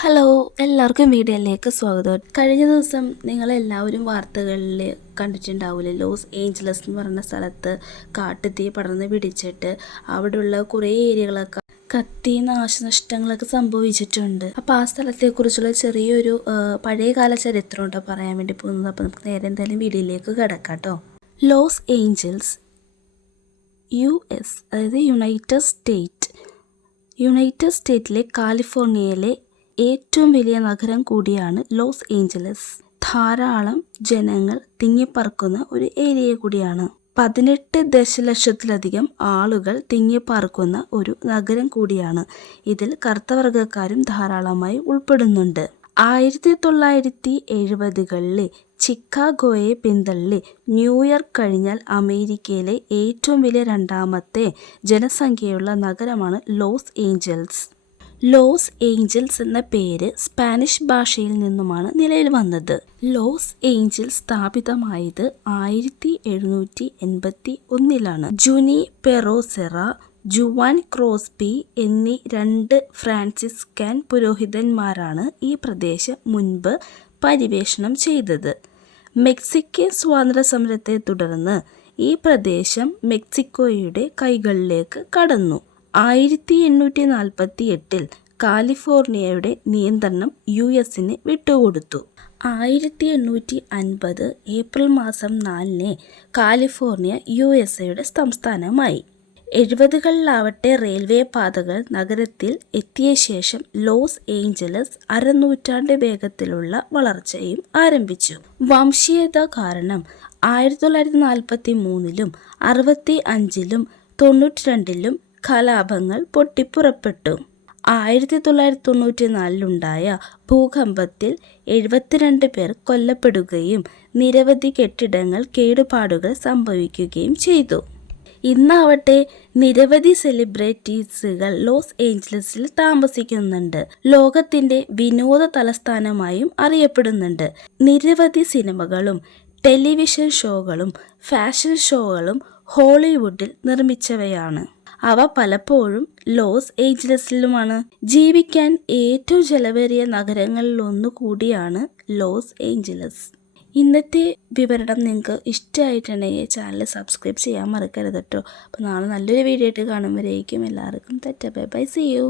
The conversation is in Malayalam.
ഹലോ, എല്ലാവർക്കും വീഡിയോയിലേക്ക് സ്വാഗതം. കഴിഞ്ഞ ദിവസം നിങ്ങളെല്ലാവരും വാർത്തകളിൽ കണ്ടിട്ടുണ്ടാവില്ലേ, ലോസ് ഏഞ്ചലസ് എന്ന് പറയുന്ന സ്ഥലത്ത് കാട്ടുതീ പടർന്ന് പിടിച്ചിട്ട് അവിടെയുള്ള കുറേ ഏരിയകളൊക്കെ കത്തി നാശനഷ്ടങ്ങളൊക്കെ സംഭവിച്ചിട്ടുണ്ട്. അപ്പോൾ ആ സ്ഥലത്തെക്കുറിച്ചുള്ള ചെറിയൊരു പഴയകാല ചരിത്രമുണ്ടോ പറയാൻ വേണ്ടി പോകുന്നത്. അപ്പോൾ നമുക്ക് നേരെ എന്തായാലും വീഡിയോയിലേക്ക് കിടക്കാം കേട്ടോ. ലോസ് ഏഞ്ചൽസ് US, അതായത് യുണൈറ്റഡ് സ്റ്റേറ്റിലെ കാലിഫോർണിയയിലെ ഏറ്റവും വലിയ നഗരം കൂടിയാണ് ലോസ് ഏഞ്ചലസ്. ധാരാളം ജനങ്ങൾ തിങ്ങിപ്പറക്കുന്ന ഒരു ഏരിയ കൂടിയാണ്. 18 ദശലക്ഷത്തിലധികം ആളുകൾ തിങ്ങിപ്പാർക്കുന്ന ഒരു നഗരം കൂടിയാണ്. ഇതിൽ കറുത്തവർഗക്കാരും ധാരാളമായി ഉൾപ്പെടുന്നുണ്ട്. 1970കളിലെ ചിക്കാഗോയെ പിന്തള്ളി ന്യൂയോർക്ക് കഴിഞ്ഞാൽ അമേരിക്കയിലെ ഏറ്റവും വലിയ രണ്ടാമത്തെ ജനസംഖ്യയുള്ള നഗരമാണ് ലോസ് ഏഞ്ചൽസ്. ലോസ് ഏഞ്ചൽസ് എന്ന പേര് സ്പാനിഷ് ഭാഷയിൽ നിന്നുമാണ് നിലയിൽ വന്നത്. ലോസ് ഏഞ്ചൽസ് സ്ഥാപിതമായത് 1781 ജൂനി പെറോസെറ, ജുവാൻ ക്രോസ്ബി എന്നീ 2 ഫ്രാൻസിസ്കൻ പുരോഹിതന്മാരാണ് ഈ പ്രദേശം മുൻപ് പരിവേഷണം ചെയ്തത്. മെക്സിക്കൻ സ്വാതന്ത്ര്യ സമരത്തെ തുടർന്ന് ഈ പ്രദേശം മെക്സിക്കോയുടെ കൈകളിലേക്ക് കടന്നു. 1848 കാലിഫോർണിയയുടെ നിയന്ത്രണം US-ന് വിട്ടുകൊടുത്തു. 1850 ഏപ്രിൽ മാസം 4 കാലിഫോർണിയ USA-യുടെ സംസ്ഥാനമായി. 70കളിലാവട്ടെ റെയിൽവേ പാതകൾ നഗരത്തിൽ എത്തിയ ശേഷം ലോസ് ഏഞ്ചലസ് അരനൂറ്റാണ്ട് വേഗത്തിലുള്ള വളർച്ചയും ആരംഭിച്ചു. വംശീയത കാരണം 1943-ലും 65-ലും 92-ലും കലാപങ്ങൾ പൊട്ടിപ്പുറപ്പെട്ടു. 1994-ലുണ്ടായ ഭൂകമ്പത്തിൽ 72 പേർ കൊല്ലപ്പെടുകയും നിരവധി കെട്ടിടങ്ങൾ കേടുപാടുകൾ സംഭവിക്കുകയും ചെയ്തു. ഇന്നാവട്ടെ നിരവധി സെലിബ്രിറ്റീസുകൾ ലോസ് ഏഞ്ചലസിൽ താമസിക്കുന്നുണ്ട്. ലോകത്തിന്റെ വിനോദ തലസ്ഥാനമായും അറിയപ്പെടുന്നുണ്ട്. നിരവധി സിനിമകളും ടെലിവിഷൻ ഷോകളും ഫാഷൻ ഷോകളും ഹോളിവുഡിൽ നിർമ്മിച്ചവയാണ്. അവ പലപ്പോഴും ലോസ് ഏഞ്ചലസിലുമാണ്. ജീവിക്കാൻ ഏറ്റവും ചെലവേറിയ നഗരങ്ങളിലൊന്നു കൂടിയാണ് ലോസ് ഏഞ്ചലസ്. ഇന്നത്തെ വിവരണം നിങ്ങൾക്ക് ഇഷ്ടമായിട്ടുണ്ടെങ്കിൽ ചാനൽ സബ്സ്ക്രൈബ് ചെയ്യാൻ മറക്കരുത് കേട്ടോ. അപ്പോൾ നാളെ നല്ലൊരു വീഡിയോ ആയിട്ട് കാണുമ്പോഴേക്കും എല്ലാവർക്കും ബൈ ബൈ, സീ യു.